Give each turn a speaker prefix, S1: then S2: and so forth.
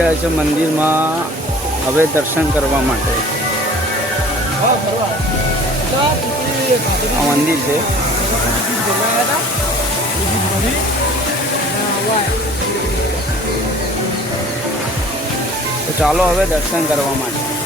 S1: ગયા છે મંદિરમાં હવે દર્શન કરવા માટે. આ મંદિર છે. તો ચાલો હવે દર્શન કરવા માટે.